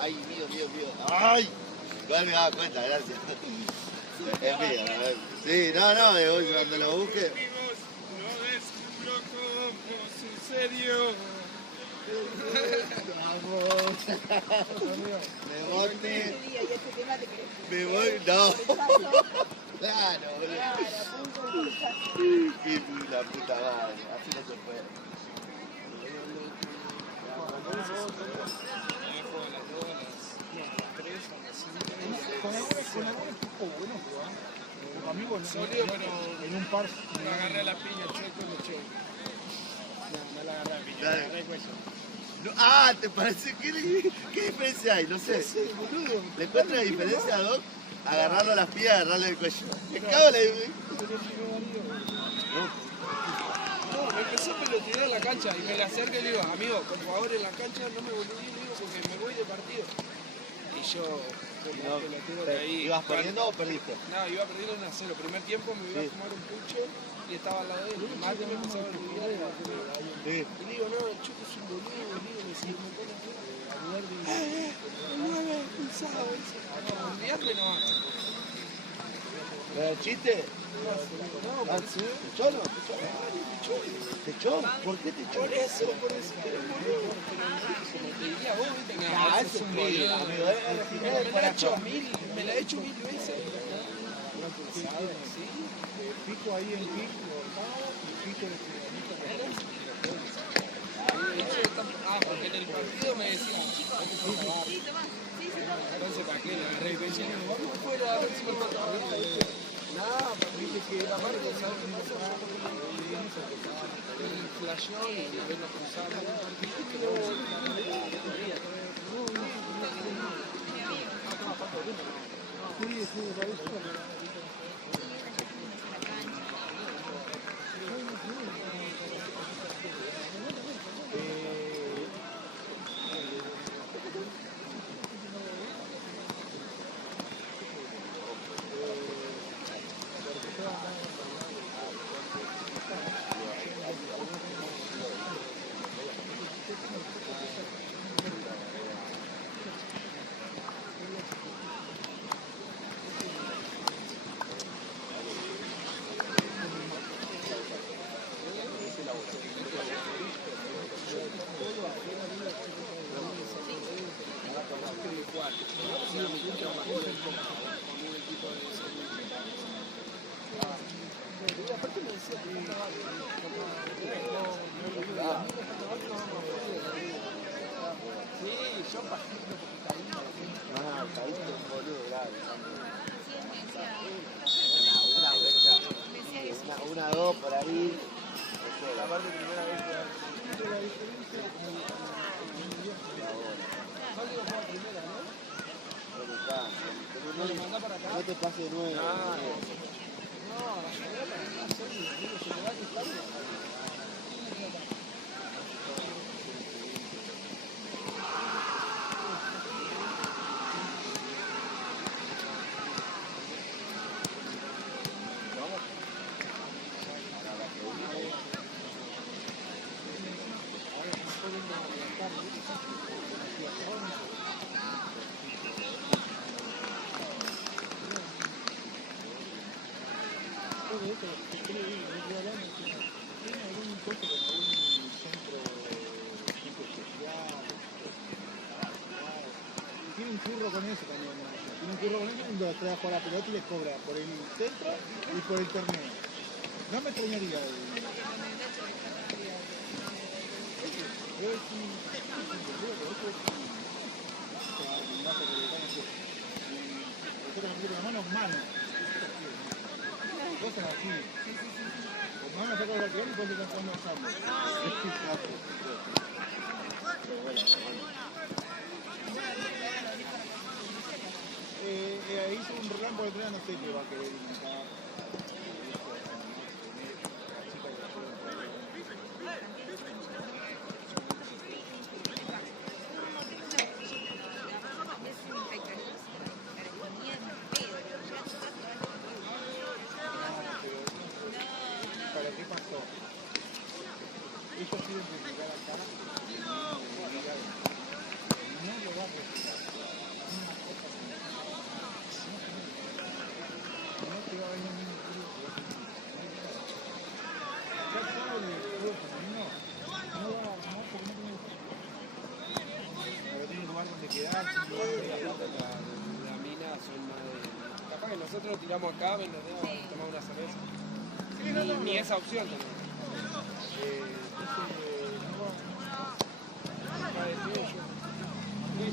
Ay, mío. Ay, igual me daba cuenta, gracias. Es mío, sí, no, cuando lo busque. No descubro cómo sucedió. Me voy, no. Claro, boludo. Qué la puta madre, así no se puede. Con algún equipo bueno jugaba. Amigo, Sólido, pero en un par. le agarré a la piña, checo y lo checo. No le agarré a la piña, le agarré el cuello. No, ¿te parece? ¿Qué diferencia hay? No sé. Boludo. ¿Le encuentras diferencia a Doc? Agarrarlo a las pies y agarrarle el cuello. Me cago en la... No, me empezó a pelotear en la cancha y me le acerqué y le digo, amigo, por favor en la cancha no me boludí, le digo, porque me voy de partido. Y yo, como pelotero que ahí... ¿Ibas perdiendo o perdiste? No, iba perdiendo 1-0. Primer tiempo me iba a fumar un pucho y estaba al lado de él. El mate me empezaba a olvidar y Sí. le digo, no, el Chuco es un boludo, le digo, me sigue un montón de no me había expulsado eso. Olvidate nomás. ¿El chiste? No, ¿Ah, sí? ¿Te echó o no? ¿Te echó? ¿Por qué te echó? por eso, pero como te diría vos, viste que Ah, eso es un lío, amigo. me la he hecho mil veces. Pico ahí en pico, y pico de Ah, porque en el partido me decían, chicos, Entonces, ¿para qué? La agarré y pensé, vamos afuera, a ver si me toca ahora. Nada, dije que la parte, ¿sabes qué pasó? El flashón y la vez lo cruzamos. Sí, me parece. Una, dos por ahí. La parte primera vez que No te pase de nuevo. Tiene un curro con eso también, ¿no? Tiene un curro con eso y lo trae a jugar a la pelota y les cobra por el centro y por el torneo. No me extrañaría. Mano. Cosas así. Como van a sacar la pelota y después están jugando al hizo un reclamo porque no sé qué va a querer inventar. ¿Para qué pasó? Ellos quieren criticar acá. No lo va a criticar. No te va a venir ningún club. Acá sabe el club femenino. No va a armar porque no tiene. Pero tiene un lugar donde quedarse, un lugar donde la mina son más de... Capaz que nosotros tiramos acá, vendemos, tomamos una cerveza. Ni esa opción tenemos.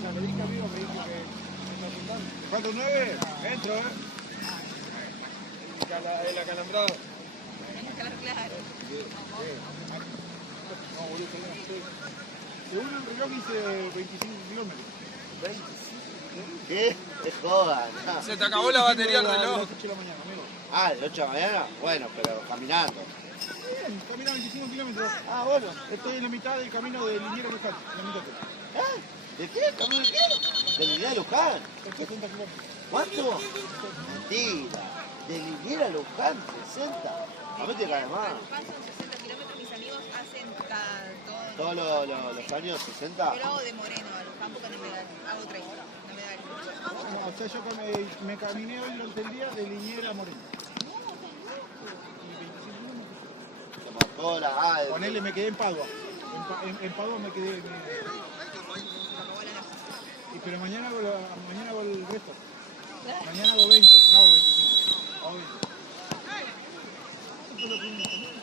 La Federica Vivo me dijo que está apuntando. ¿Falta un 9? Entro, El acalambrado. Claro. No, boludo, tengo una 6. Según el reloj hice 25 kilómetros. ¿Qué? Es joda. No. Se te acabó la batería del reloj. A las 8 de la mañana, amigo. Ah, de 8 de la mañana. Bueno, pero caminando. Bien, camino 25 kilómetros. Ah, bueno, estoy en la mitad del camino de Liniero Luján. En la mitad. ¿Eh? ¿De qué? ¿Camino de qué? De Liniera a Luján. Son 60 kilómetros. ¿Cuánto? Mentira. De Liniera a Luján, 60. A mí te cae más. Son 60 kilómetros, mis amigos hacen todo. Todos los años 60. Pero hago de Moreno a los campos no me da, hago 30, no me da el... No, o sea, yo me caminé hoy durante el día de Liniera a Moreno. Se marcó la A. Ponele, me quedé en Padua. En Padua me quedé. Pero mañana hago el resto. Mañana hago 20, no hago 25. Hago 20. Esto es lo que uno come.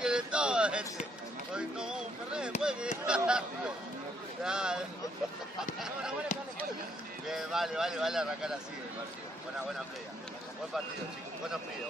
¿Qué de todo este? Hoy tomó un fernet después que... Bien, vale arrancar así el partido. Buena pelea. Buen partido, chicos. Buenos pibes.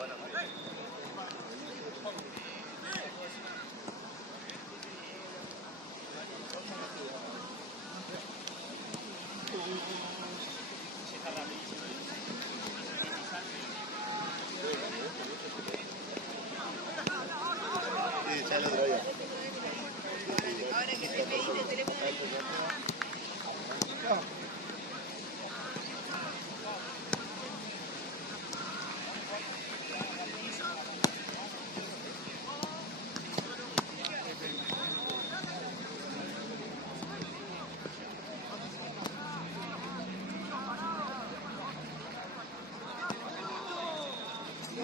Sí, ya el otro día. Ahora que te pediste el teléfono.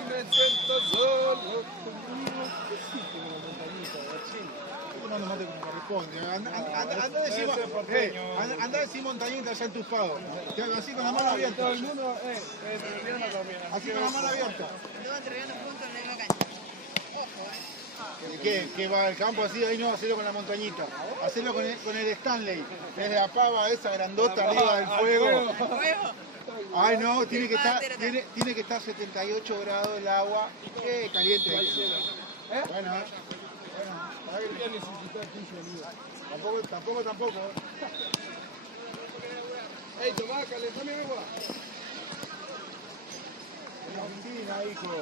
Me siento solo. No nos mate como corresponde. Anda decir montañita allá en tus pagos. Así con la mano abierta. Todo el mundo, también. Así con la mano abierta. Luego entregando puntos en la misma cancha. Ojo, ¿Qué va al campo así? Ahí no, hacerlo con la montañita. Hacerlo con el Stanley. Desde la pava esa grandota arriba del fuego. Fuego. Ay no, tiene que estar 78 grados el agua. Qué caliente. Bueno, Tampoco. Ey, tomá, calentame agua. En la oficina, hijo.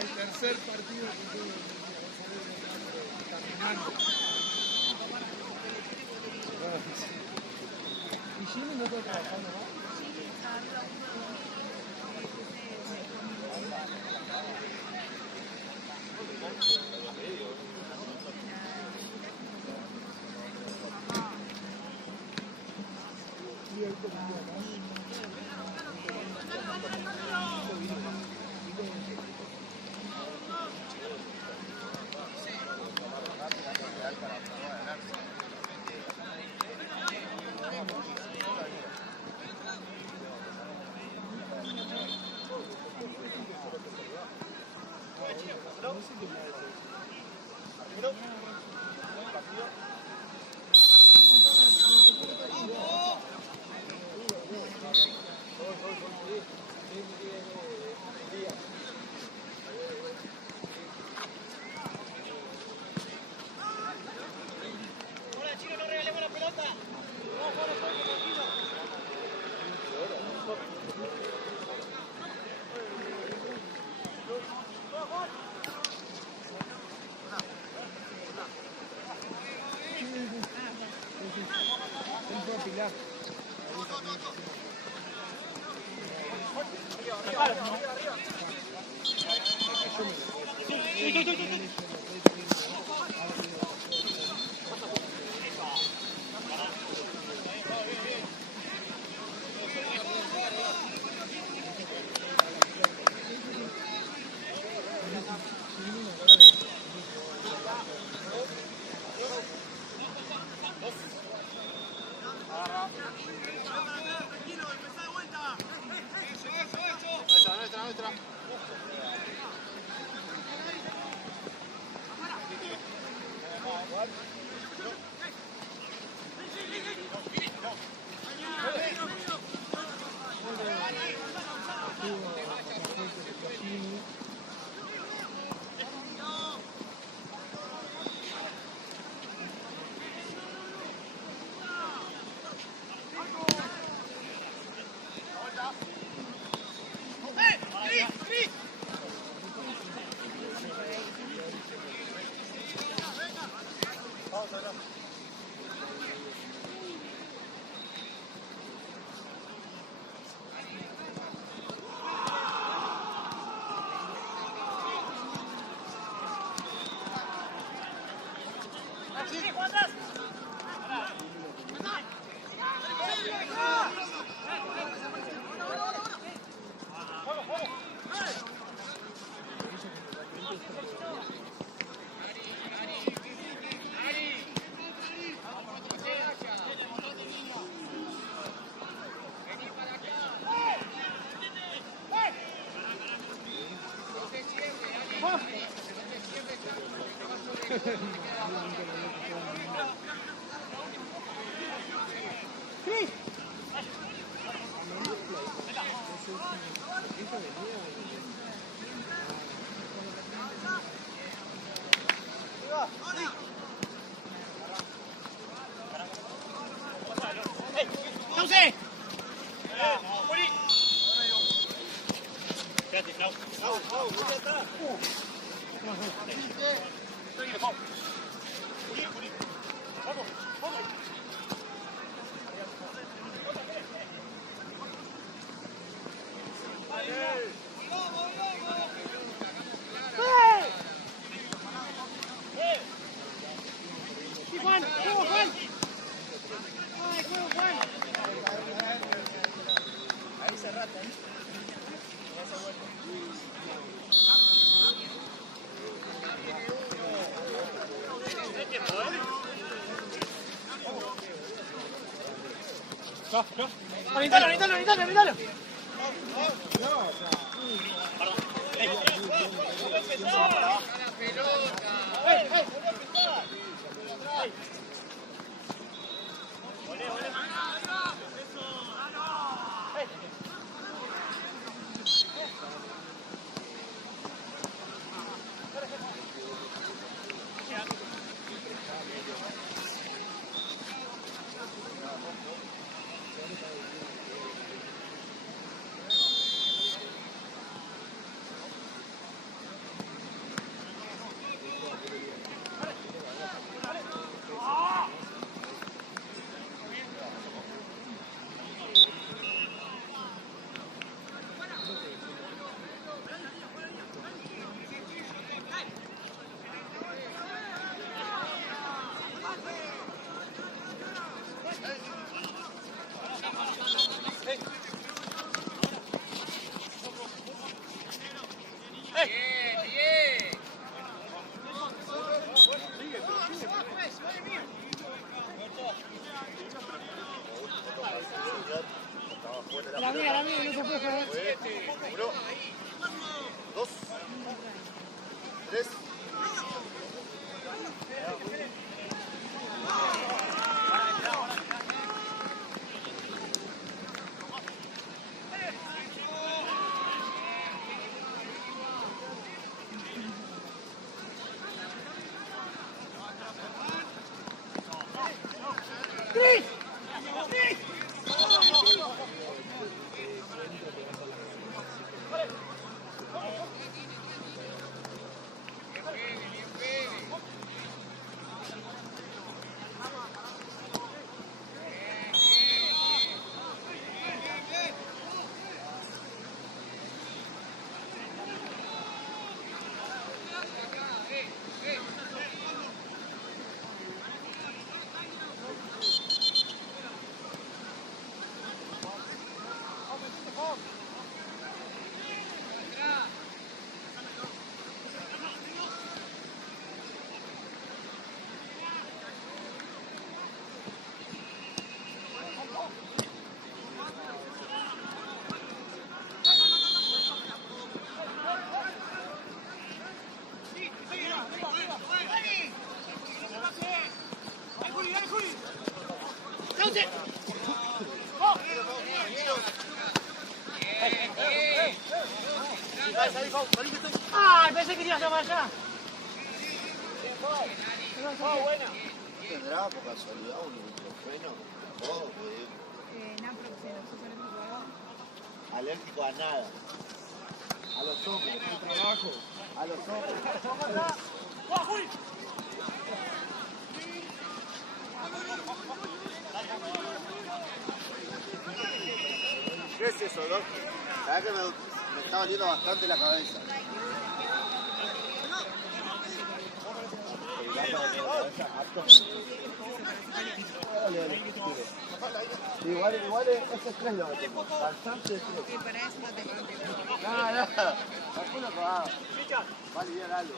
El tercer partido que tuve terminando. ¿Y Jimmy no está trabajando más? Anotalo. La mía, no se puede jugar. 1, 2, 3. ¡Ay! Pensé que irías a allá. ¿Tendrá por casualidad un ibuprofeno? Todo, Naproxeno, ¿sos alérgico alérgico a algo? a nada. A los ojos. Trabajo. A los ojos. ¿Qué es eso, Doc? Sabés que me está doliendo bastante la cabeza. Igual ese estrés lo tengo. Bastante estrés. Sí, para eso no te conté. No. Calculo que va a aliviar algo.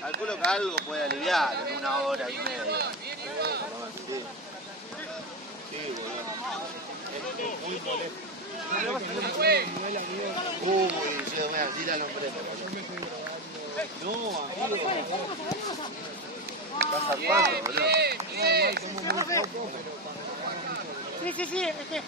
Calculo que algo puede aliviar en 1 hora y media. Sí, boludo. Es muy molesto. tira el hombrero. No, amigo. Estás al palo, boludo. Sí, es que...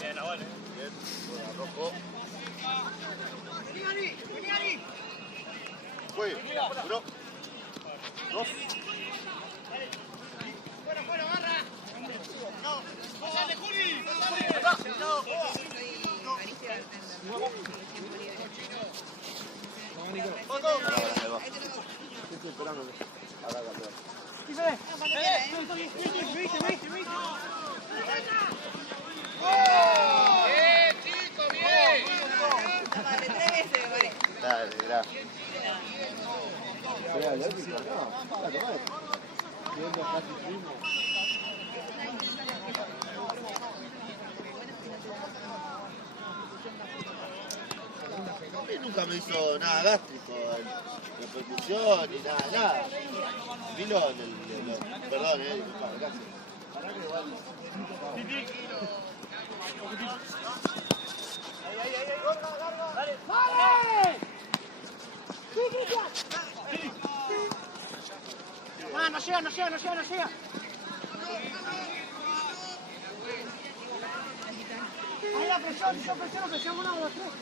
Bien, Nahuel. Bien, rojo. Fue, uno, dos. Fuera, barra. No, pasale, Juli. Estoy esperando. Ahora campeón. Bien, chico, bien. Vale, 3 veces, me parece. Dale, gracias. Mira, el árbitro, no, viendo casi primo. A mí nunca me hizo nada gástrico, repercusión ni nada. Vino perdón, gracias. Pará que igual. No llega. Ahí la presión, uno, dos, tres.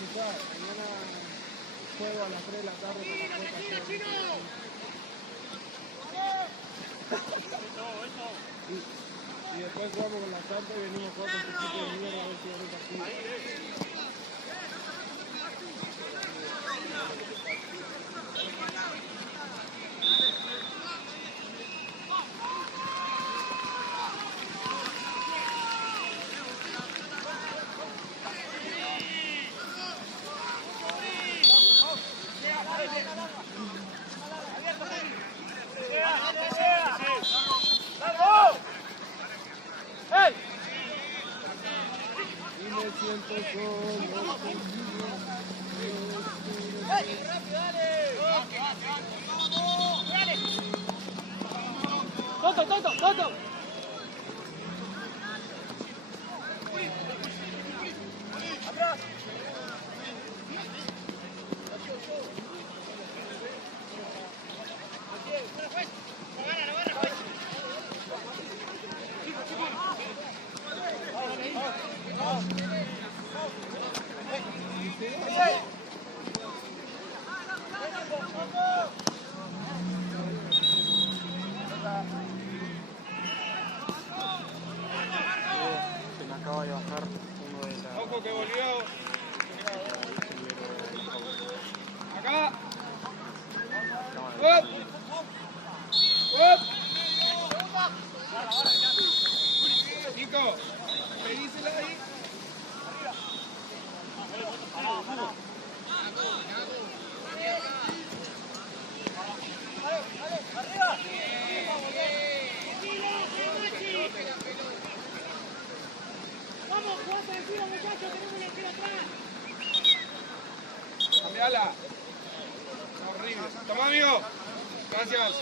Mañana juego a las 3 de la tarde con la Copa. Y después jugamos con la Santa y venimos a jugar con tu equipo de mierda a ver si hay un partido. ¡Toto! Se me acaba de bajar uno de la... Ojo que volvió. Acá. ¡Up! ¡Up! Nico, pedísela ahí. Vamos, jugá tranquilo, muchachos, tenemos una esquina atrás. Cambiala. Horrible. Toma, amigo. Gracias.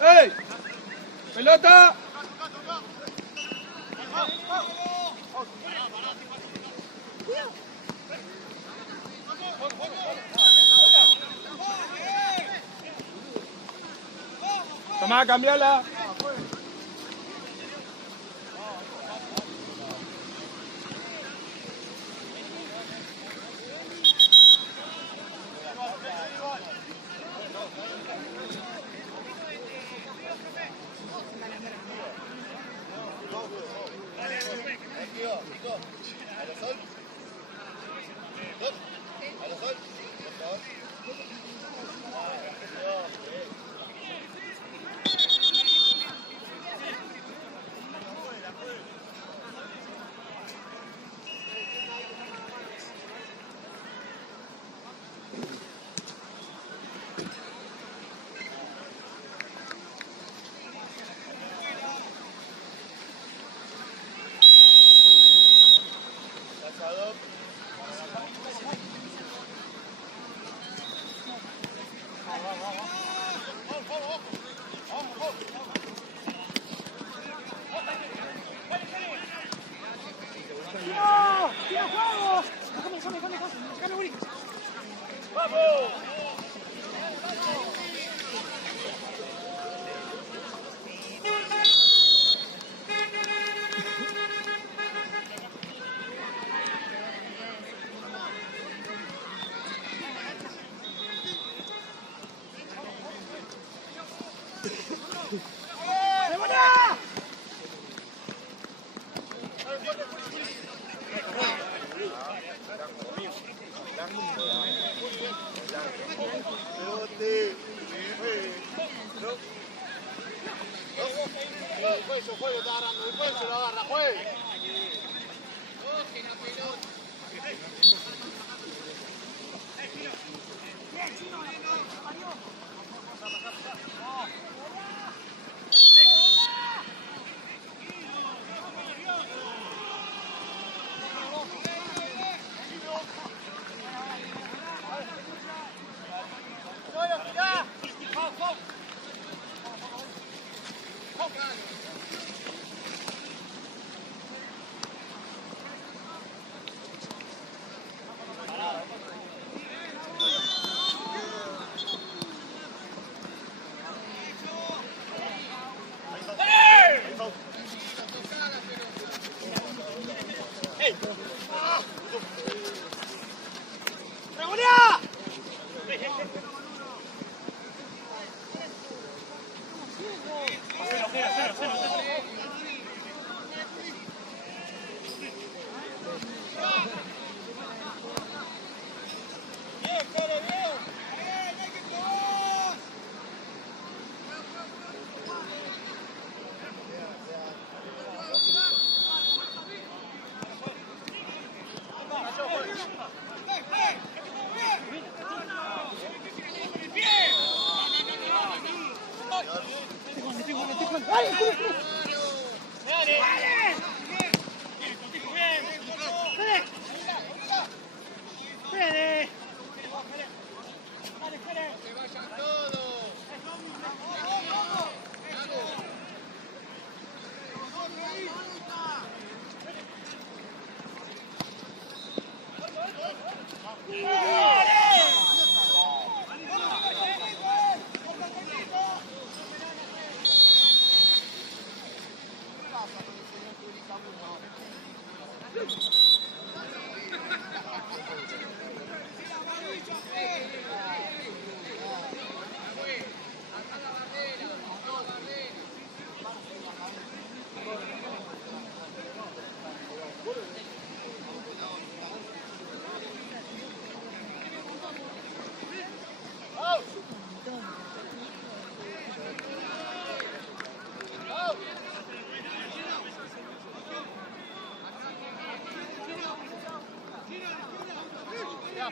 ¡Ey! ¡Pelota! Tomá, cambiala.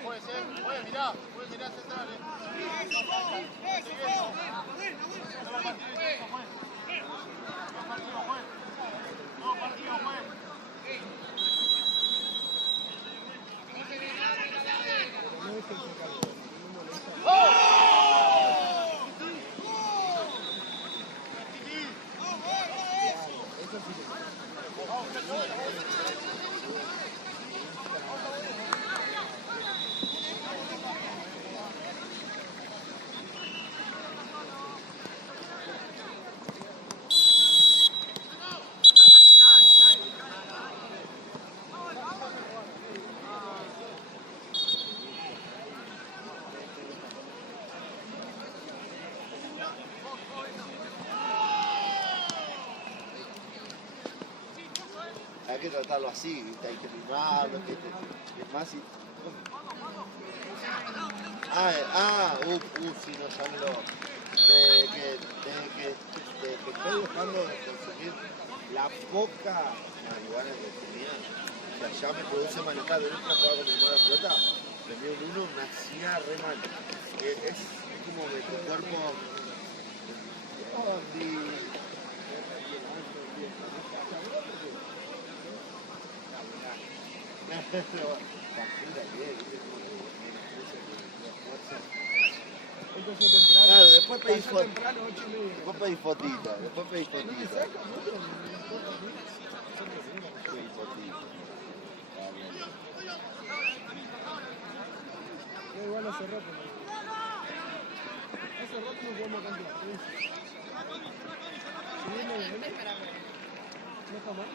Puede ser, puede mirar centrales. Hay que tratarlo así, ¿viste? Hay que mimarlo, es más y... sí, no sablo. De que estoy dejando de consumir la poca marihuana que tenía, que allá me produce manejar. De nuestra jugaba con mi hermana de pelota, prendí un uno, me hacía re mal. Es como que tu cuerpo... Claro, después pedís fotito, después pedís fotito. Igual hace rato. Hace rato no jugamos contra la prensa. No está mal,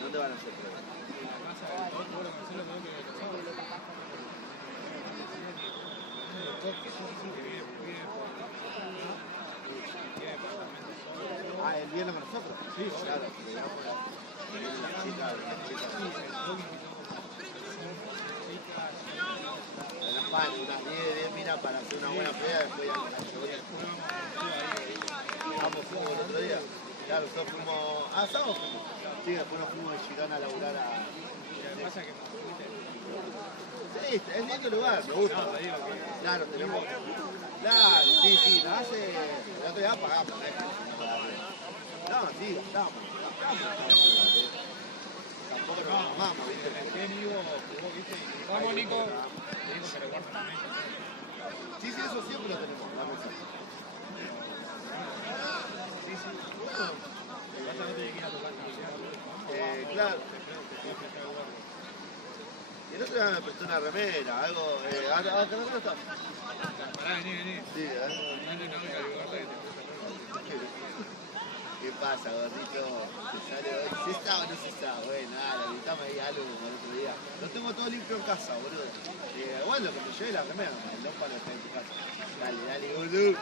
¿Dónde van a hacer pruebas? Ah, ¿el viernes con nosotros? Sí, claro. Unas 10 minas para hacer una buena pelea, después ya la llover. Fuimos el otro día. Claro, nosotros fuimos... ¿sábado fuimos? Sí, después nos fuimos de Girona a laburar a... Sí, es lindo lugar, me gusta. Claro, tenemos... Claro, sí, la hace... El otro día pagamos, no, sí, estamos. Tampoco nos mamamos, ¿viste? Vamos, Nico. Sí, eso siempre lo tenemos, la mesa. Claro. Y el otro día me prestó una remera, algo... ¿Acá no está? Pará, vení. Sí, Dale una única libertad. ¿Qué pasa, gordito? ¿Te sale hoy? ¿Se está o no se está? Bueno, nada, gritame ahí algo como el otro día. Lo tengo todo limpio en casa, boludo. Bueno, cuando llegue la remera, el lopa lo está en tu casa. Dale, boludo.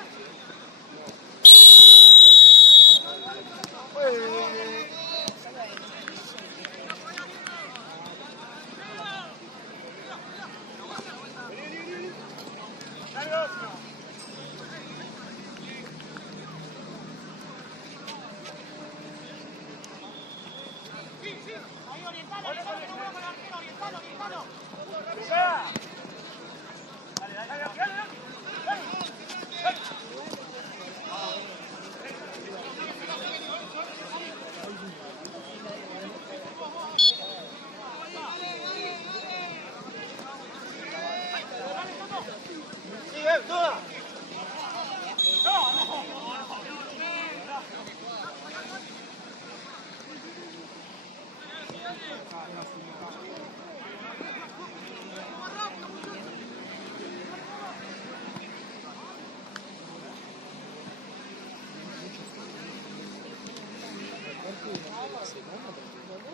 semana practicando.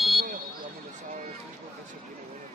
Nosotros jugamos los sábados, fútbol, que eso tiene buena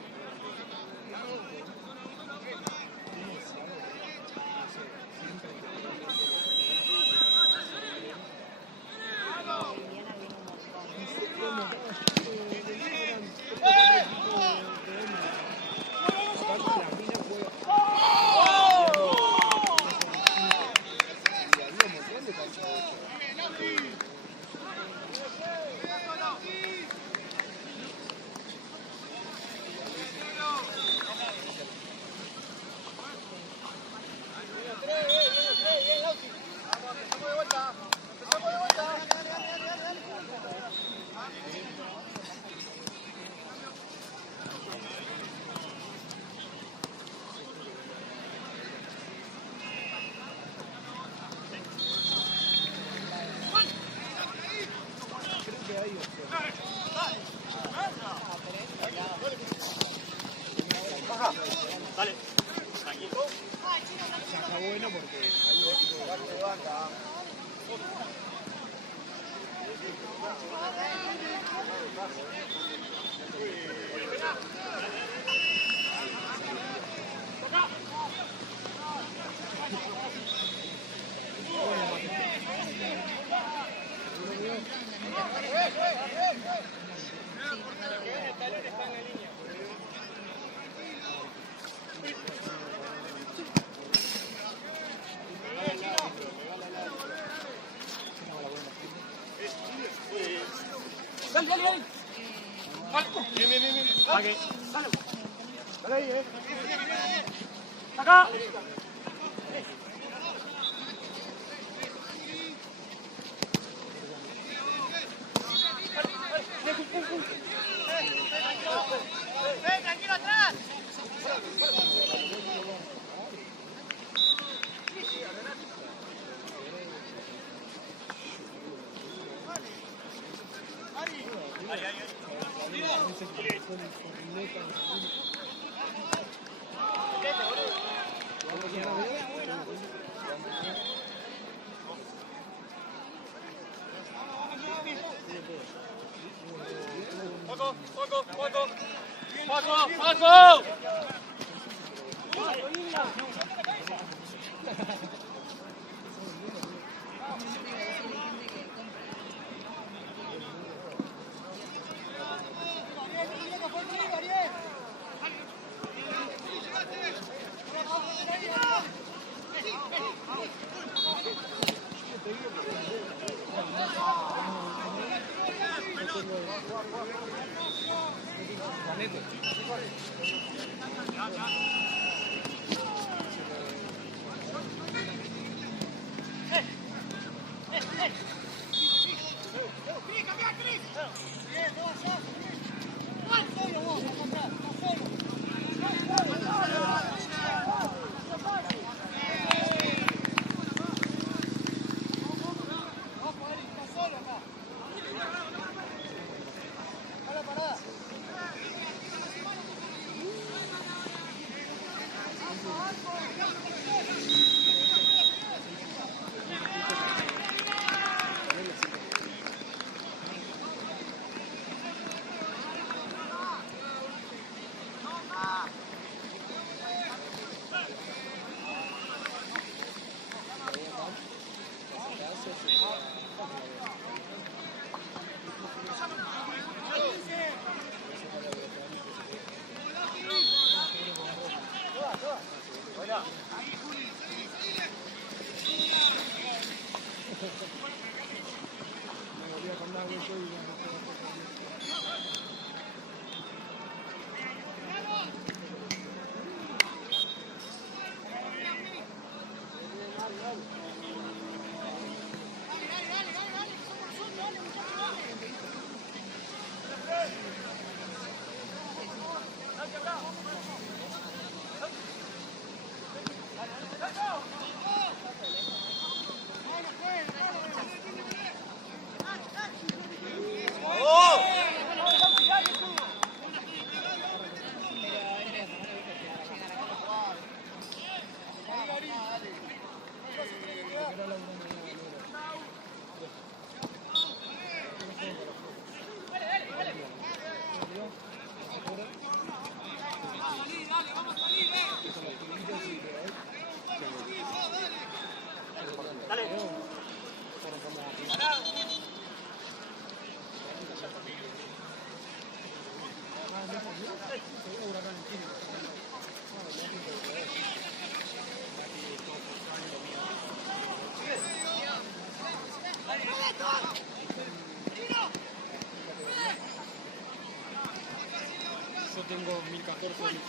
2015,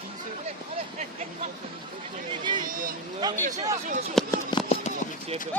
2007, 2008.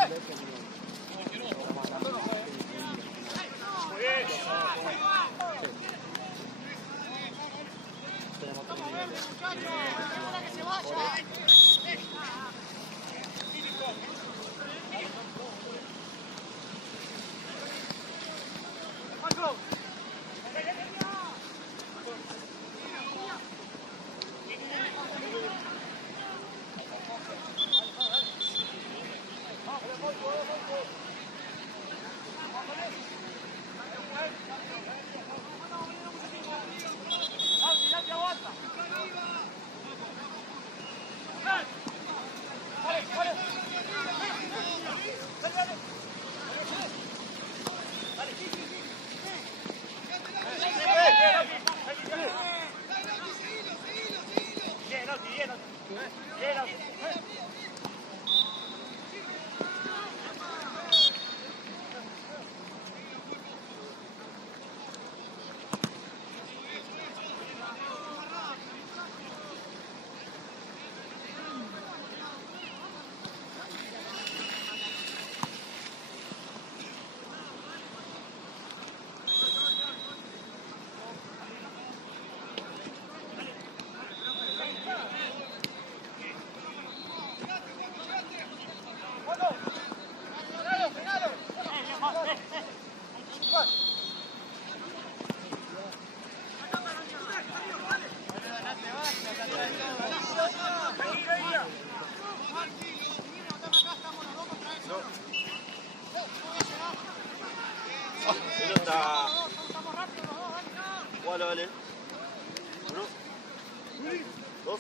Pelota. Jugalo, dale. 1, 2.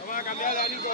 Vamos a cambiarla, Nico.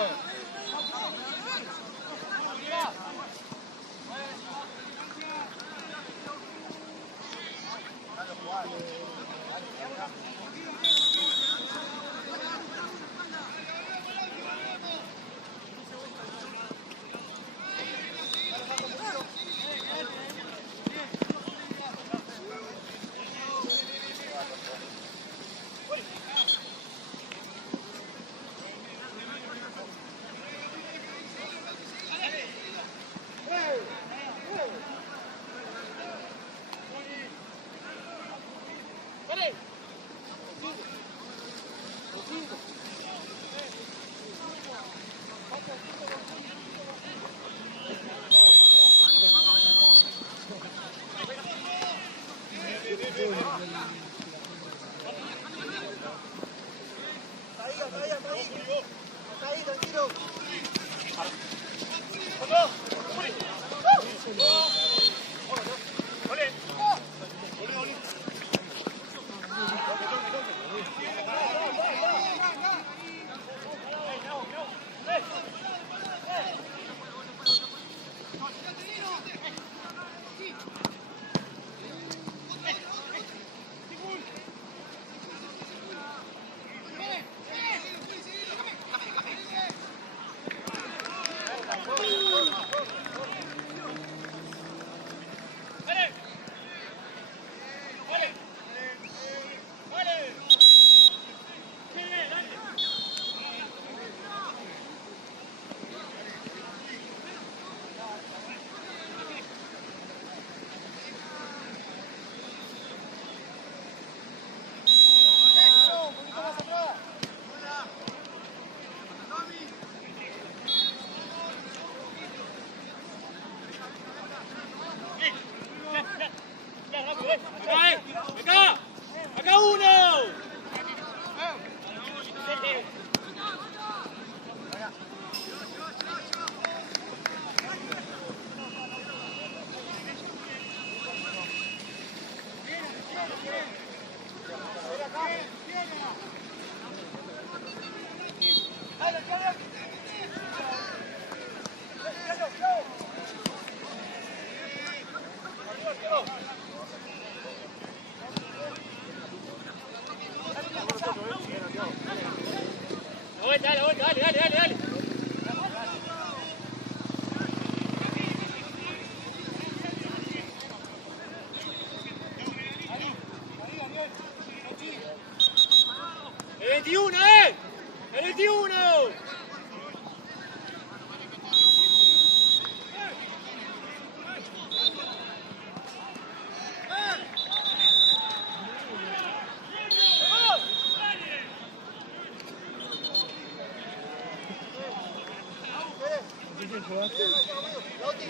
que jugaste?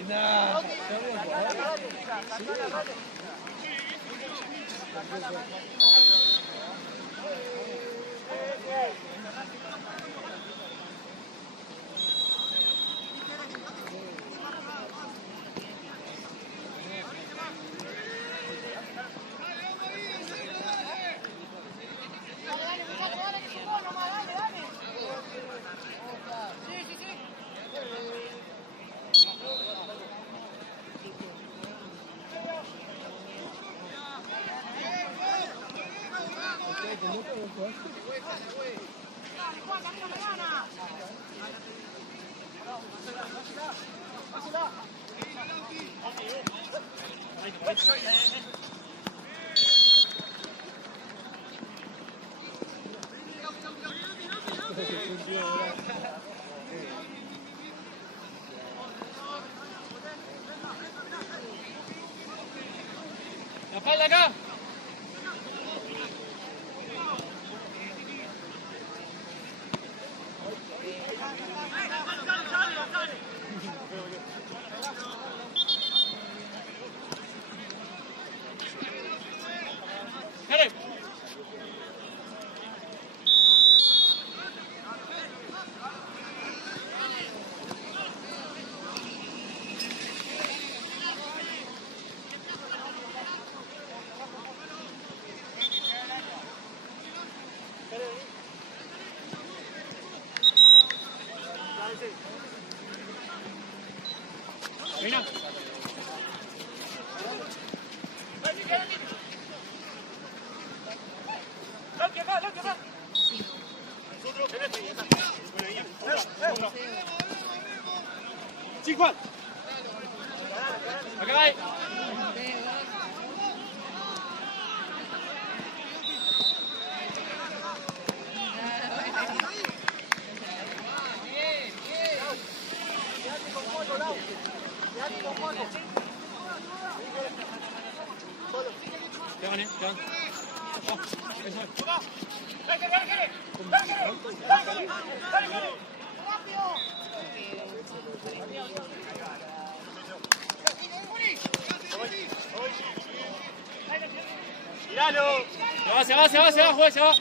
Nah. La falda acá. Dale. Venga. Cinco. Acá va. Te van, te van. ¡Míralo! Se va, juez, se va.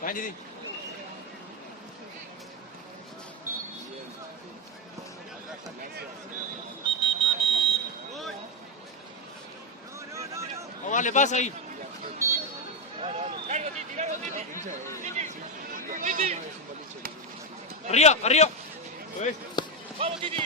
Vale, Titi. Vamos a darle paso ahí. Arriba, arriba. Vamos, Titi.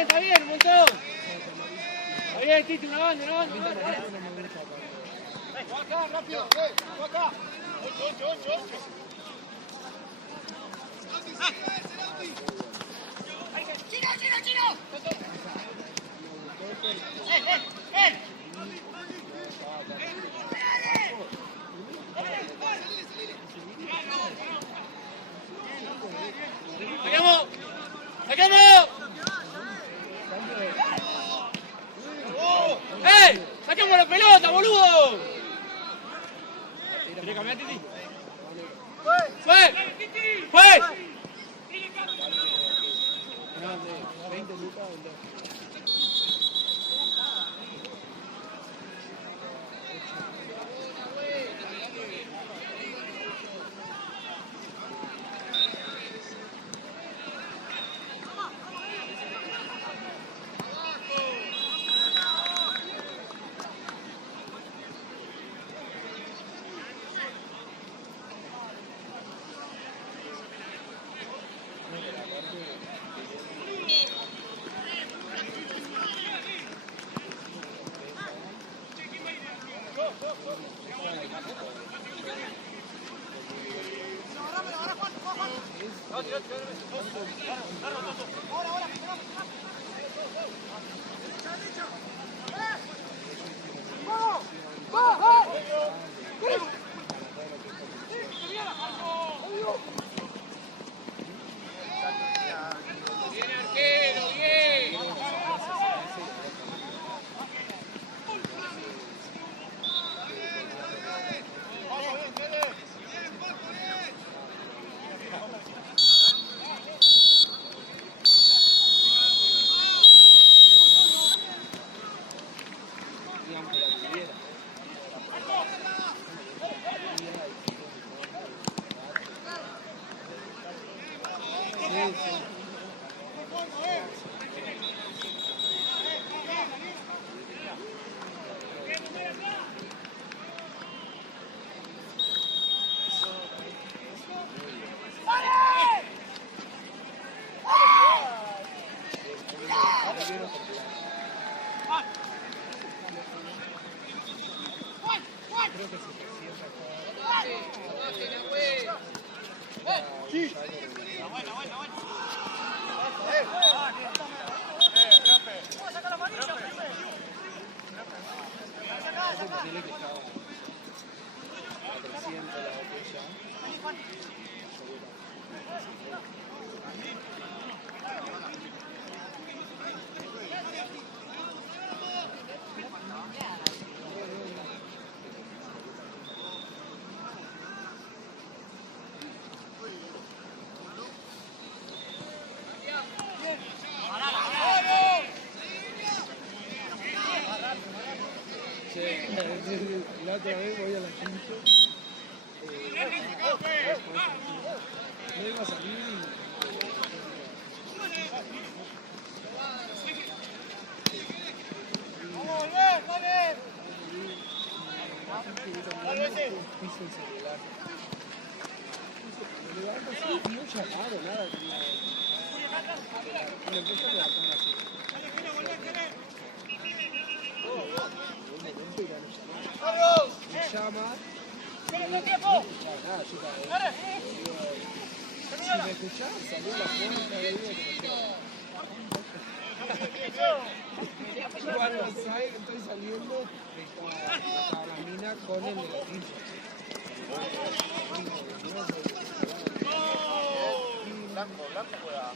Está bien, un montón. Está bien, Titi, una banda. Acá, rápido, acá. 8. ¡Chino! ¡Saquemos! ¡Ey! ¡Saquemos la pelota, boludo! ¿Quieres cambiar, Titi? ¡Fue! No, de 20 lucas. Bien, arquero, bien. La otra vez voy a la 15. No iba a salir piso el celular. Me levanto así, no llamado, nada. Me empezó a levantar así. Me llama. Si me escuchás, salió la puerta de vida que me cuando estoy saliendo, está la mina con el negativo. Blanco, blanco juega.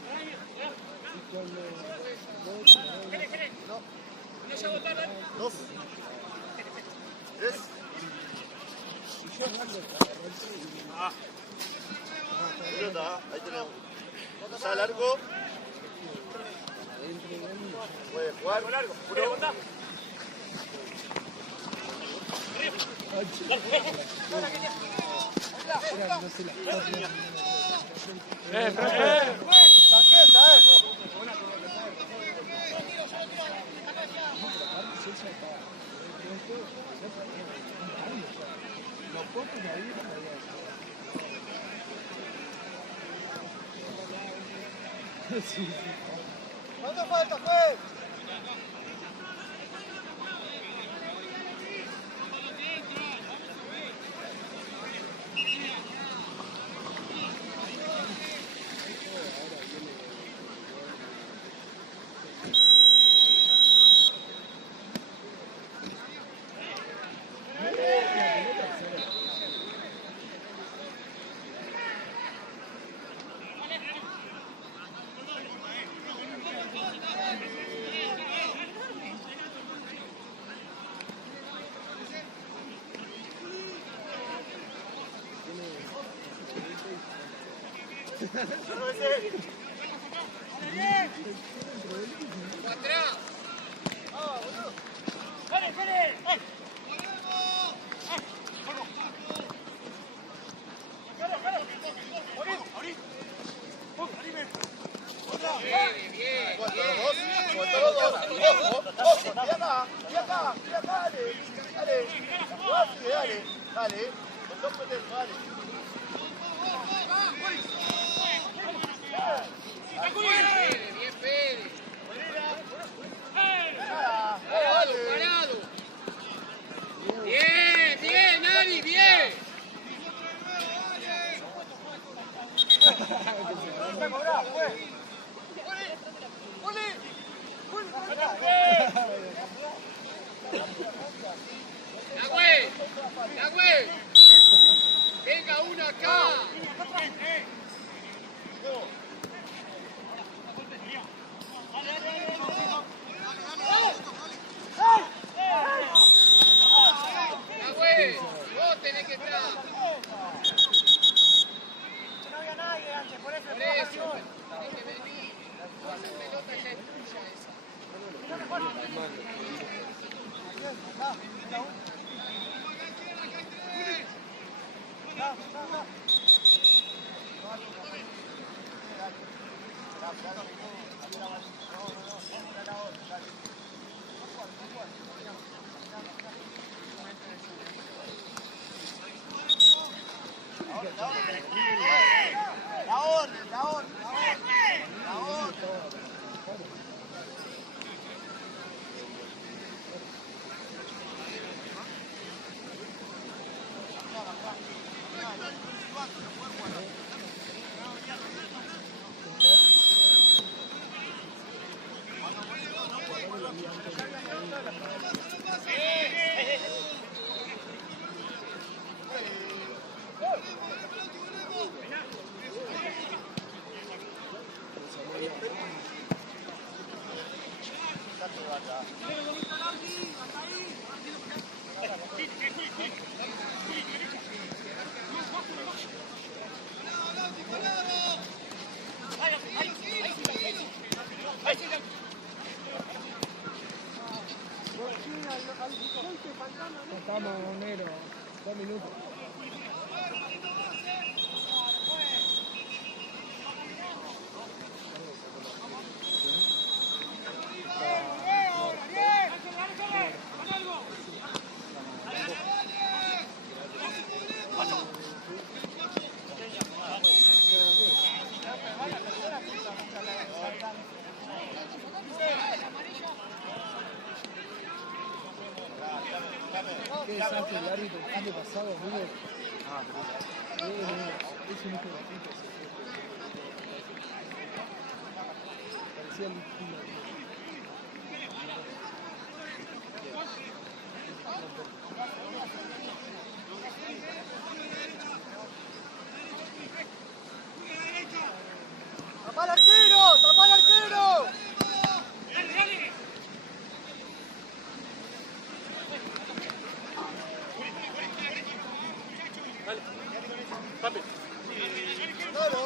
Y cuando Dos. Tres. y yo hablando de Pelota, ahí tenemos. Pasa largo. Puede jugar. Uno. ¿Cuánto falta, pues? Bien, bien, Ari, bien. ¡Yagüe! ¡Venga uno acá! ¡Yagüe! Vos tenés que estar. No había nadie antes, por eso. Por eso, tenés que venir. Esa pelota ya es tuya esa. Estamos negro, 2 minutos. Qué desastre el árbitro el año pasado, amigo. Es un hijo de puta. Parecía el ¡Tapa al arquero! ¡Tapa al arquero! Claro.